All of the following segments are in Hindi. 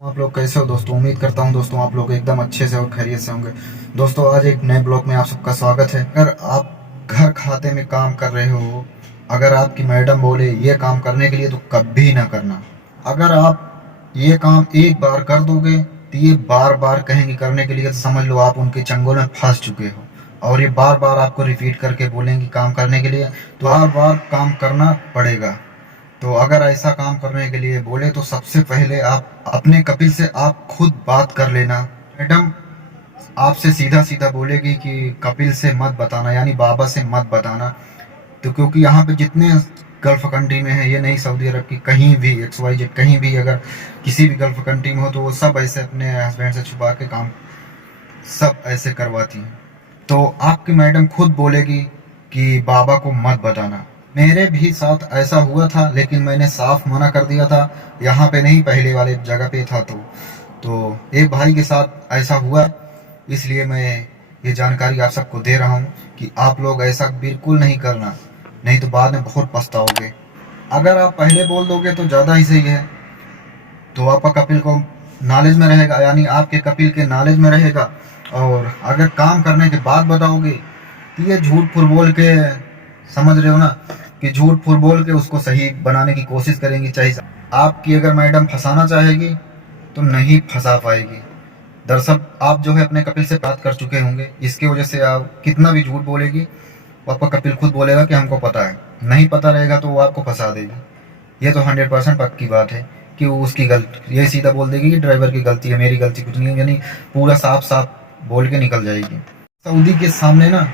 आप लोग कैसे हो दोस्तों। उम्मीद करता हूँ दोस्तों आप लोग एकदम अच्छे से और खैरियत से होंगे। दोस्तों आज एक नए ब्लॉग में आप सबका स्वागत है। अगर आप घर खाते में काम कर रहे हो, अगर आपकी मैडम बोले ये काम करने के लिए तो कभी ना करना। अगर आप ये काम एक बार कर दोगे तो ये बार बार कहेंगे करने के लिए, तो समझ लो आप उनके चंगुल में फंस चुके हो। और ये बार बार आपको रिपीट करके बोलेंगे काम करने के लिए, तो बार बार काम करना पड़ेगा। तो अगर ऐसा काम करने के लिए बोले तो सबसे पहले आप अपने कपिल से आप खुद बात कर लेना। मैडम आपसे सीधा सीधा बोलेगी कि कपिल से मत बताना, यानी बाबा से मत बताना। तो क्योंकि यहाँ पे जितने गल्फ कंट्री में है, ये नहीं सऊदी अरब की, कहीं भी XYZ कहीं भी अगर किसी भी गल्फ कंट्री में हो तो वो सब ऐसे अपने हस्बैंड से छुपा के काम सब ऐसे करवाती हैं। तो आपकी मैडम खुद बोलेगी कि बाबा को मत बताना। मेरे भी साथ ऐसा हुआ था, लेकिन मैंने साफ मना कर दिया था। यहाँ पे नहीं, पहले वाले जगह पे था। तो एक भाई के साथ ऐसा हुआ, इसलिए मैं ये जानकारी आप सबको दे रहा हूँ कि आप लोग ऐसा बिल्कुल नहीं करना, नहीं तो बाद में बहुत पछताओगे। अगर आप पहले बोल दोगे तो ज़्यादा ही सही है। तो आपका कपिल को नॉलेज में रहेगा, यानी आपके कपिल के नॉलेज में रहेगा। और अगर काम करने के बाद बताओगे तो ये झूठ फूट बोल के, समझ रहे हो ना, कि झूठ फूट बोल के उसको सही बनाने की कोशिश करेंगी। चाहे आपकी अगर मैडम फंसाना चाहेगी तो नहीं फंसा पाएगी। दरअसल आप जो है अपने कपिल से बात कर चुके होंगे, इसकी वजह से आप कितना भी झूठ बोलेगी वो आपका कपिल खुद बोलेगा कि हमको पता है। नहीं पता रहेगा तो वो आपको फंसा देगी। ये तो 100% पक्की बात है कि वो उसकी गलती, ये सीधा बोल देगी कि ड्राइवर की गलती है, मेरी गलती कुछ नहीं है, यानी पूरा साफ साफ बोल के निकल जाएगी। सऊदी के सामने ना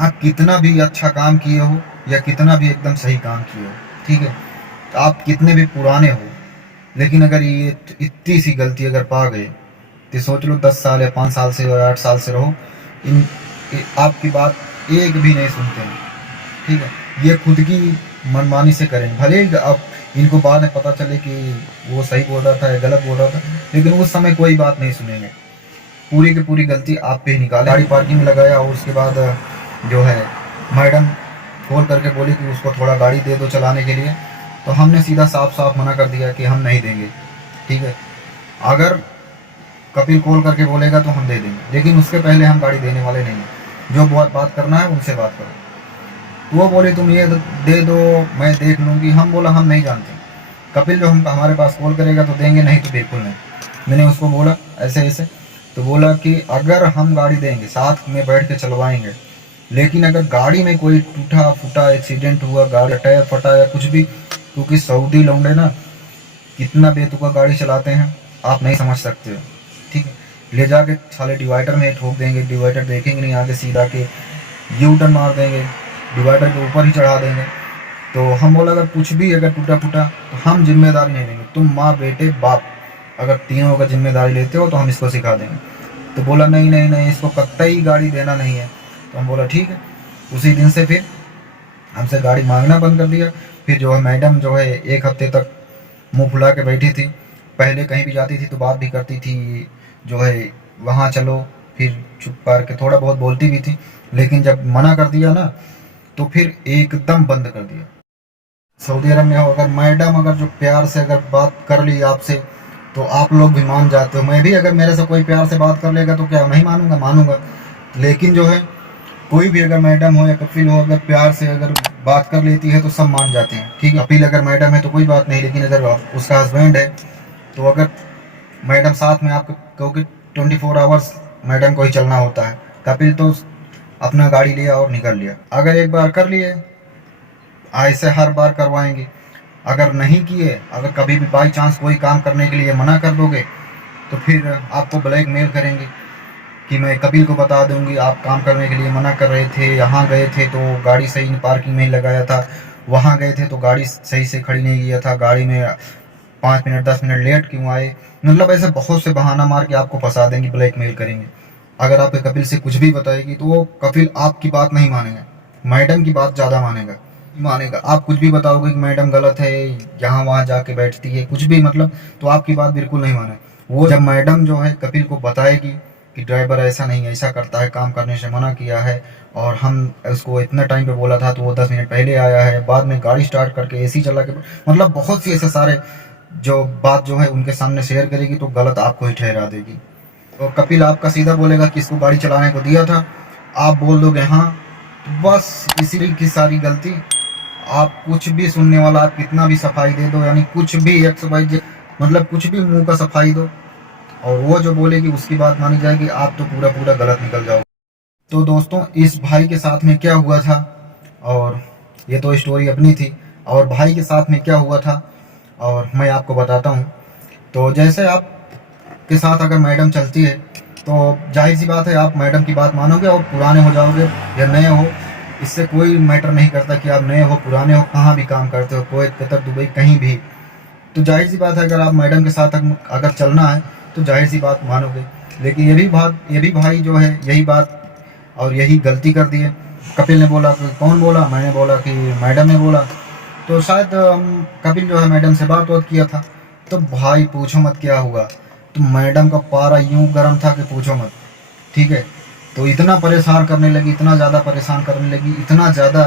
आप कितना भी अच्छा काम किए हो या कितना भी एकदम सही काम किए हो, ठीक है, तो आप कितने भी पुराने हो, लेकिन अगर ये इतनी सी गलती अगर पा गए तो सोच लो 10 साल या 5 साल से या 8 साल से रहो, आपकी बात एक भी नहीं सुनते हैं। ठीक है, ये खुद की मनमानी से करें, भले ही अब इनको बाद में पता चले कि वो सही बोल रहा था या गलत बोल रहा था, लेकिन उस समय कोई बात नहीं सुनेंगे। पूरी की पूरी गलती आप पे ही निकाले। गाड़ी पार्किंग में लगाया और उसके बाद जो है मैडम फोन करके बोली कि उसको थोड़ा गाड़ी दे दो चलाने के लिए, तो हमने सीधा साफ साफ मना कर दिया कि हम नहीं देंगे। ठीक है, अगर कपिल कॉल करके बोलेगा तो हम दे देंगे, लेकिन उसके पहले हम गाड़ी देने वाले नहीं हैं। जो बात करना है उनसे बात करो। तो वो बोले तुम ये दे दो, मैं देख लूँगी। हम बोला हम नहीं जानते। कपिल जो हम हमारे पास कॉल करेगा तो देंगे, नहीं तो बिल्कुल नहीं। मैंने उसको बोला ऐसे ऐसे, तो बोला कि अगर हम गाड़ी देंगे साथ में बैठ के चलवाएंगे, लेकिन अगर गाड़ी में कोई टूटा फूटा एक्सीडेंट हुआ, गाड़ी टायर फटा या कुछ भी, क्योंकि सऊदी लौंडे ना कितना बेतुका गाड़ी चलाते हैं आप नहीं समझ सकते हो। ठीक है, ले जाके साले डिवाइडर में ठोक देंगे, डिवाइडर देखेंगे नहीं आगे, सीधा के यू टर्न मार देंगे, डिवाइडर के ऊपर ही चढ़ा देंगे। तो हम बोला अगर कुछ भी अगर टूटा फूटा तो हम जिम्मेदारी नहीं लेंगे, तुम माँ बेटे बाप अगर तीनों का जिम्मेदारी लेते हो तो हम इसको सिखा देंगे। तो बोला नहीं नहीं नहीं, इसको कतई गाड़ी देना नहीं है। तो हम बोला ठीक है। उसी दिन से फिर हमसे गाड़ी मांगना बंद कर दिया। फिर जो है मैडम जो है 1 हफ्ते तक मुंह फुला के बैठी थी। पहले कहीं भी जाती थी तो बात भी करती थी, जो है वहाँ चलो, फिर चुप करके थोड़ा बहुत बोलती भी थी, लेकिन जब मना कर दिया ना तो फिर एकदम बंद कर दिया। सऊदी अरब में हो, अगर मैडम अगर जो प्यार से अगर बात कर ली आपसे तो आप लोग भी मान जाते हो। मैं भी अगर मेरे से कोई प्यार से बात कर लेगा तो क्या नहीं मानूंगा, मानूंगा। लेकिन जो है कोई भी अगर मैडम हो या कपिल हो, अगर प्यार से अगर बात कर लेती है तो सब मान जाते हैं। ठीक है, कपिल अगर मैडम है तो कोई बात नहीं, लेकिन अगर उसका हस्बैंड है तो अगर मैडम साथ में आपको, क्योंकि 24 आवर्स मैडम को ही चलना होता है। कपिल तो अपना गाड़ी लिया और निकल लिया। अगर एक बार कर लिए, ऐसे हर बार करवाएंगे। अगर नहीं किए, अगर कभी भी बाई चांस कोई काम करने के लिए मना कर दोगे तो फिर आपको ब्लैकमेल करेंगे कि मैं कपिल को बता दूंगी आप काम करने के लिए मना कर रहे थे, यहाँ गए थे तो गाड़ी सही पार्किंग में ही लगाया था, वहाँ गए थे तो गाड़ी सही से खड़ी नहीं किया था, गाड़ी में 5 मिनट 10 मिनट लेट क्यों आए। मतलब ऐसे बहुत से बहाना मार के आपको फंसा देंगे, ब्लैकमेल करेंगे। अगर आपके कपिल से कुछ भी बताएगी तो वो कपिल आपकी बात नहीं मानेगा, मैडम की बात ज़्यादा मानेगा। आप कुछ भी बताओगे कि मैडम गलत है, यहाँ वहाँ जाके बैठती है, कुछ भी मतलब, तो आपकी बात बिल्कुल नहीं माने वो। जब मैडम जो है कपिल को बताएगी कि ड्राइवर ऐसा नहीं ऐसा करता है, काम करने से मना किया है और हम उसको इतना टाइम पे बोला था तो वो 10 मिनट पहले आया है, बाद में गाड़ी स्टार्ट करके AC चला के, मतलब बहुत सी ऐसे सारे जो बात जो है उनके सामने शेयर करेगी तो गलत आपको ही ठहरा देगी। तो कपिल आपका सीधा बोलेगा कि इसको गाड़ी चलाने को दिया था, आप बोल दोगे हाँ, तो बस इसी की सारी गलती। आप कुछ भी सुनने वाला, आप कितना भी सफाई दे दो, यानी कुछ भी एक्स वाई जेड, मतलब कुछ भी मुंह का सफाई दो, और वो जो बोलेगी उसकी बात मानी जाएगी, आप तो पूरा पूरा गलत निकल जाओगे। तो दोस्तों इस भाई के साथ में क्या हुआ था, और ये तो स्टोरी अपनी थी, और भाई के साथ में क्या हुआ था और मैं आपको बताता हूँ। तो जैसे आप के साथ अगर मैडम चलती है तो जाहिर सी बात है आप मैडम की बात मानोगे और पुराने हो जाओगे या नए हो, इससे कोई मैटर नहीं करता कि आप नए हो पुराने हो, कहाँ भी काम करते हो, कोई कतर दुबई कहीं भी। तो जाहिर सी बात है अगर आप मैडम के साथ अगर चलना है तो जाहिर सी बात मानोगे। लेकिन ये भी भाई जो है यही बात और यही गलती कर दी है। कपिल ने बोला कि कौन बोला, मैंने बोला कि मैडम ने बोला। तो शायद कपिल जो है मैडम से बात किया था। तो भाई पूछो मत क्या हुआ, तो मैडम का पारा यूं गर्म था कि पूछो मत। ठीक है, तो इतना परेशान करने लगी, इतना ज़्यादा परेशान करने लगी, इतना ज़्यादा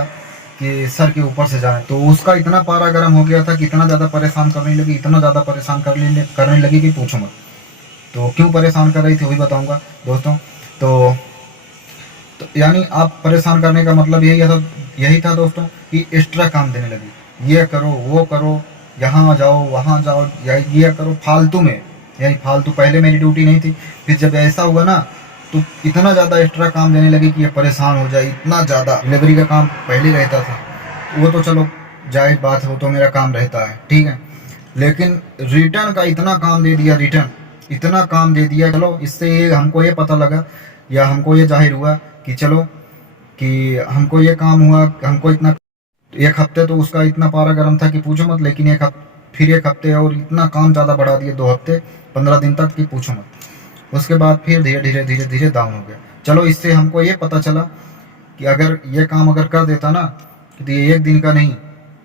कि सर के ऊपर से जाए। तो उसका इतना पारा गर्म हो गया था कि इतना ज़्यादा परेशान करने लगी, इतना ज़्यादा परेशान करने लगी कि पूछो मत। तो क्यों परेशान कर रही थी वही बताऊंगा दोस्तों। तो, तो यानी आप परेशान करने का मतलब यही था दोस्तों कि एक्स्ट्रा काम देने लगी, ये करो वो करो, यहाँ जाओ वहाँ जाओ, या ये करो फालतू में, यानी फालतू। पहले मेरी ड्यूटी नहीं थी, फिर जब ऐसा हुआ ना तो इतना ज़्यादा एक्स्ट्रा काम देने लगी कि ये परेशान हो जाए, इतना ज़्यादा। डिलीवरी का काम पहले रहता था, वो तो चलो जायज़ बात है, वो तो मेरा काम रहता है, ठीक है। लेकिन रिटर्न का इतना काम दे दिया, रिटर्न इतना काम दे दिया। चलो इससे ये हमको ये पता लगा या हमको ये जाहिर हुआ कि चलो कि हमको ये काम हुआ, हमको इतना, एक हफ्ते तो उसका इतना पारा गर्म था कि पूछो मत। लेकिन फिर एक हफ्ते और इतना काम ज़्यादा बढ़ा दिए, 2 हफ्ते 15 दिन तक कि पूछो मत। उसके बाद फिर धीरे धीरे धीरे धीरे डाउन हो गया। चलो इससे हमको ये पता चला कि अगर ये काम अगर कर देता ना तो ये एक दिन का नहीं,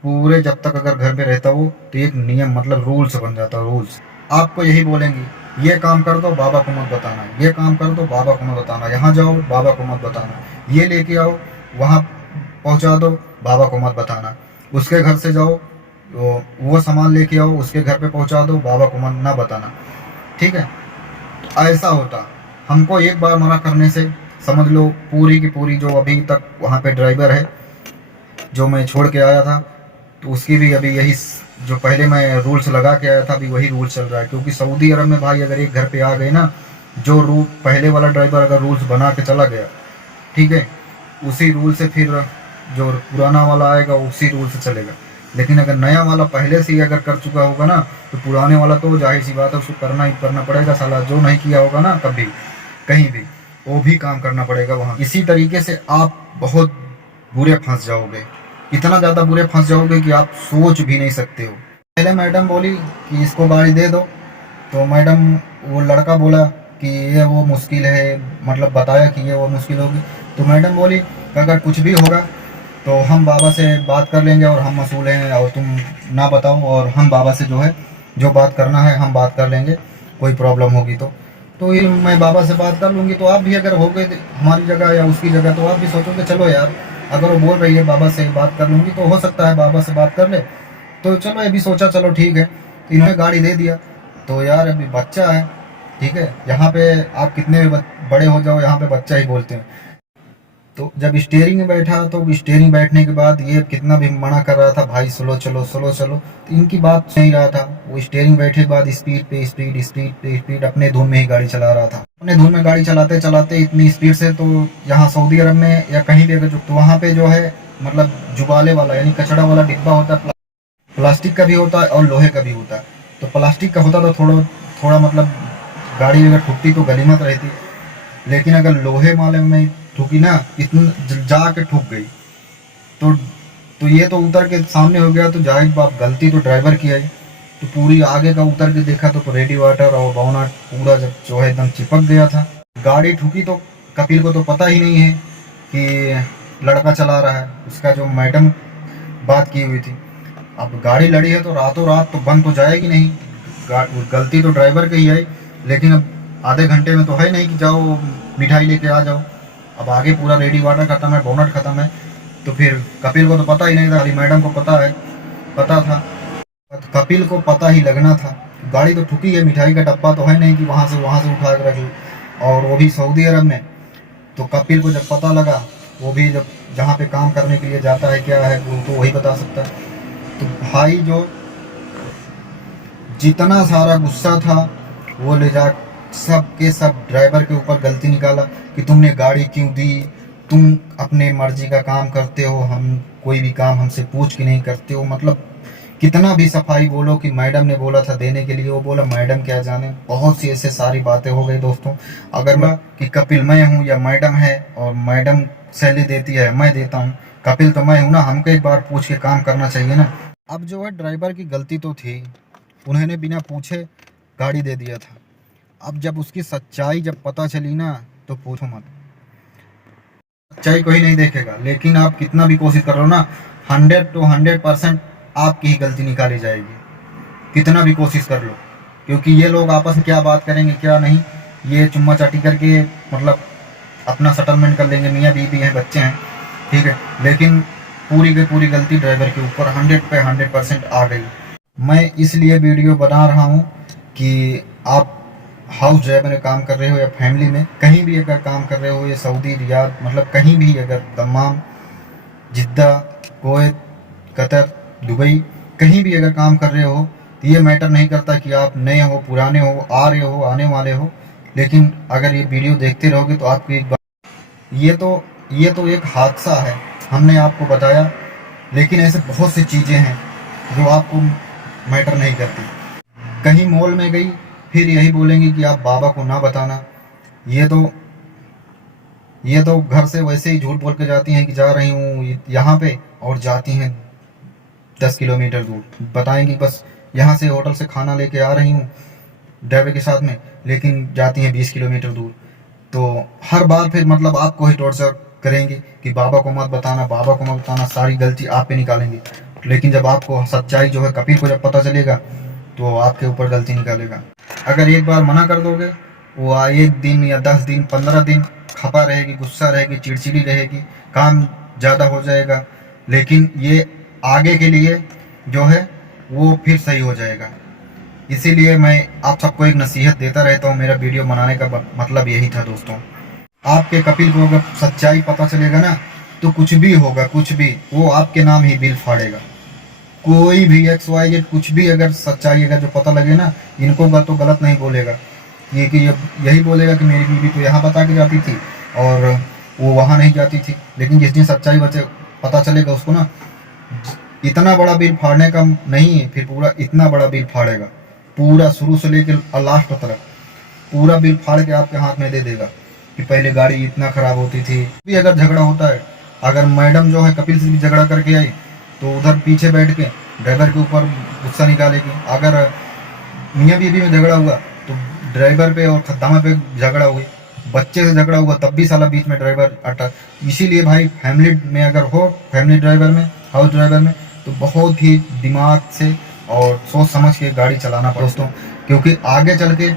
पूरे जब तक अगर घर पे रहता हो तो एक नियम मतलब रूल्स बन जाता, रूल्स। आपको यही बोलेंगी ये काम कर दो बाबा को मत बताना, ये काम कर दो बाबा को मत बताना, यहाँ जाओ बाबा को मत बताना, ये लेके आओ वहाँ पहुँचा दो बाबा को मत बताना, उसके घर से जाओ तो वो सामान लेके आओ उसके घर पे पहुँचा दो बाबा को मत ना बताना। ठीक है, तो ऐसा होता। हमको एक बार मना करने से समझ लो पूरी की पूरी जो अभी तक वहाँ पे ड्राइवर है जो मैं छोड़ के आया था, तो उसकी भी अभी यही जो पहले मैं रूल्स लगा के आया था अभी वही रूल्स चल रहा है। क्योंकि सऊदी अरब में भाई अगर एक घर पे आ गए ना, जो रूल पहले वाला ड्राइवर अगर रूल्स बना के चला गया, ठीक है, उसी रूल से फिर जो पुराना वाला आएगा उसी रूल से चलेगा। लेकिन अगर नया वाला पहले से ही अगर कर चुका होगा ना तो पुराने वाला तो जाहिर सी बात है उसको करना ही करना पड़ेगा। साला जो नहीं किया होगा ना कभी कहीं भी, वो भी काम करना पड़ेगा वहाँ। इसी तरीके से आप बहुत बुरे फंस जाओगे, इतना ज़्यादा बुरे फंस जाओगे कि आप सोच भी नहीं सकते हो। पहले मैडम बोली कि इसको गाड़ी दे दो, तो मैडम वो लड़का बोला कि ये वो मुश्किल है, मतलब बताया कि ये वो मुश्किल होगी। तो मैडम बोली कि अगर कुछ भी होगा तो हम बाबा से बात कर लेंगे और हम मसूल हैं, और तुम ना बताओ, और हम बाबा से जो है जो बात करना है हम बात कर लेंगे, कोई प्रॉब्लम होगी तो ये मैं बाबा से बात कर लूँगी। तो आप भी अगर हो गए हमारी जगह या उसकी जगह तो आप भी सोचोगे चलो यार अगर वो बोल रही है बाबा से बात कर लूँगी तो हो सकता है बाबा से बात कर ले। तो चलो ये भी सोचा चलो ठीक है, इन्होंने गाड़ी दे दिया। तो यार अभी बच्चा है, ठीक है, यहाँ पे आप कितने बड़े हो जाओ यहाँ पे बच्चा ही बोलते हैं। तो जब स्टेयरिंग में बैठा तो स्टेयरिंग बैठने के बाद ये कितना भी मना कर रहा था भाई स्लो चलो स्लो चलो, तो इनकी बात नहीं रहा था। वो स्टेयरिंग बैठे के बाद स्पीड पे स्पीड स्पीड पे स्पीड अपने धुन में ही गाड़ी चला रहा था। अपने धुन में गाड़ी चलाते चलाते इतनी स्पीड से, तो यहाँ सऊदी अरब में या कहीं भी अगर तो वहाँ पे जो है मतलब जुबाले वाला यानी कचड़ा वाला डिब्बा होता है, प्लास्टिक का भी होता है और लोहे का भी होता है। तो प्लास्टिक का होता तो थोड़ा थोड़ा मतलब गाड़ी अगर ठुकती तो गलीमत रहती, लेकिन अगर लोहे वाले में ठुकी ना इतनी जाके ठुक गई। तो ये तो उतर के सामने हो गया, तो जाहिर बात गलती तो ड्राइवर की आई। तो पूरी आगे का उतर के देखा तो रेडिएटर और बोनट पूरा जब जो है एकदम चिपक गया था। गाड़ी ठुकी तो कपिल को तो पता ही नहीं है कि लड़का चला रहा है, उसका जो मैडम बात की हुई थी। अब गाड़ी लड़ी है तो रातों रात तो बंद तो जाएगी नहीं, गलती तो ड्राइवर की ही आई। लेकिन अब आधे घंटे में तो है नहीं कि जाओ मिठाई लेके आ जाओ। अब आगे पूरा रेडी वाटर खत्म है, बोनट खत्म है। तो फिर कपिल को तो पता ही नहीं था, मैडम को पता था। कपिल को पता ही लगना था, गाड़ी तो ठुकी है, मिठाई का डब्बा तो है नहीं कि वहाँ से उठा कर रख ली, और वो भी सऊदी अरब में। तो कपिल को जब पता लगा, वो भी जब जहाँ पे काम करने के लिए जाता है क्या है वो तो वही बता सकता है। तो भाई जो जितना सारा गुस्सा था वो ले जा सब के सब ड्राइवर के ऊपर गलती निकाला कि तुमने गाड़ी क्यों दी, तुम अपने मर्जी का काम करते हो, हम कोई भी काम हमसे पूछ के नहीं करते हो। मतलब कितना भी सफाई बोलो कि मैडम ने बोला था देने के लिए, वो बोला मैडम क्या जाने, बहुत सी ऐसे सारी बातें हो गई दोस्तों। अगर मैं कि कपिल मैं हूँ या मैडम है, और मैडम सैलरी देती है मैं देता हूँ, कपिल तो मैं हूँ ना, हमको एक बार पूछ के काम करना चाहिए ना। अब जो है ड्राइवर की गलती तो थी, उन्होंने बिना पूछे गाड़ी दे दिया था। अब जब उसकी सच्चाई जब पता चली ना, तो पूछो मत, सच्चाई कोई नहीं देखेगा, लेकिन आप कितना भी कोशिश कर लो ना, 100% आपकी ही गलती निकाली जाएगी, कितना भी कोशिश कर लो। क्योंकि ये लोग आपस में क्या बात करेंगे क्या नहीं, ये चुम्मा चाटी करके मतलब अपना सेटलमेंट कर लेंगे, मियाँ बीवी हैं, बच्चे हैं, ठीक है। लेकिन पूरी की पूरी गलती ड्राइवर के ऊपर 100 पे 100% आ गई। मैं इसलिए वीडियो बना रहा हूँ कि आप हाउस ड्राइवर में काम कर रहे हो या फैमिली में कहीं भी अगर काम कर रहे हो, या सऊदी रियाद मतलब कहीं भी, अगर दम्माम, जिद्दा, कुवैत, कतर, दुबई, कहीं भी अगर काम कर रहे हो, तो ये मैटर नहीं करता कि आप नए हो, पुराने हो, आ रहे हो, आने वाले हो। लेकिन अगर ये वीडियो देखते रहोगे तो आपको एक बार ये तो एक हादसा है, हमने आपको बताया। लेकिन ऐसे बहुत सी चीज़ें हैं जो आपको मैटर नहीं करती। कहीं मॉल में गई, फिर यही बोलेंगी कि आप बाबा को ना बताना। ये तो ये तो घर से वैसे ही झूठ बोल के जाती हैं कि जा रही हूँ यहाँ पे, और जाती हैं 10 किलोमीटर दूर, बताएंगी बस यहाँ से होटल से खाना लेके आ रही हूँ ड्राइवर के साथ में, लेकिन जाती हैं 20 किलोमीटर दूर। तो हर बार फिर मतलब आपको ही टॉर्चर करेंगे कि बाबा को मत बताना, बाबा को मत बताना, सारी गलती आप पे निकालेंगे। लेकिन जब आपको सच्चाई जो है कपिल को जब पता चलेगा, तो आपके ऊपर गलती निकालेगा। अगर एक बार मना कर दोगे, वो 1 दिन या 10 दिन 15 दिन खपा रहेगी, गुस्सा रहेगी, चिड़चिड़ी रहेगी, काम ज़्यादा हो जाएगा। लेकिन ये आगे के लिए जो है वो फिर सही हो जाएगा। इसीलिए मैं आप सबको एक नसीहत देता रहता हूँ, मेरा वीडियो बनाने का मतलब यही था दोस्तों। आपके कपिल को अगर सच्चाई पता चलेगा ना, तो कुछ भी होगा, कुछ भी, वो आपके नाम ही बिल फाड़ेगा। कोई भी XYZ कुछ भी अगर सच्चाई अगर जो पता लगे ना, इनको तो गलत नहीं बोलेगा। ये कि यही बोलेगा कि मेरी बीवी तो यहाँ बता के जाती थी और वो वहाँ नहीं जाती थी। लेकिन जिस दिन सच्चाई पता चलेगा उसको ना, इतना बड़ा बिल फाड़ने का नहीं है, फिर पूरा इतना बड़ा बिल फाड़ेगा, पूरा शुरू से लेकर लास्ट तक पूरा बिल फाड़ के आपके हाथ में दे देगा कि पहले गाड़ी इतना खराब होती थी। भी अगर झगड़ा होता है, अगर मैडम जो है कपिल से भी झगड़ा करके आई, तो उधर पीछे बैठ के ड्राइवर के ऊपर गुस्सा निकालेगी। अगर मियाँ बीवी में झगड़ा हुआ, तो ड्राइवर पे और खद्दामा पे झगड़ा हुई, बच्चे से झगड़ा हुआ, तब भी साला बीच में ड्राइवर अटक। इसीलिए भाई फैमिली में अगर हो, फैमिली ड्राइवर में, हाउस ड्राइवर में, तो बहुत ही दिमाग से और सोच समझ के गाड़ी चलाना दोस्तों, क्योंकि आगे चल के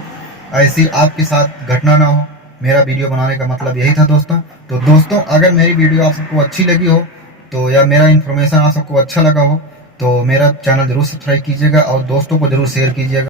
ऐसी आपके साथ घटना ना हो। मेरा वीडियो बनाने का मतलब यही था दोस्तों। तो दोस्तों अगर मेरी वीडियो आप सबको अच्छी लगी हो, तो या मेरा इन्फॉर्मेशन आप सबको अच्छा लगा हो, तो मेरा चैनल ज़रूर सब्सक्राइब कीजिएगा और दोस्तों को ज़रूर शेयर कीजिएगा।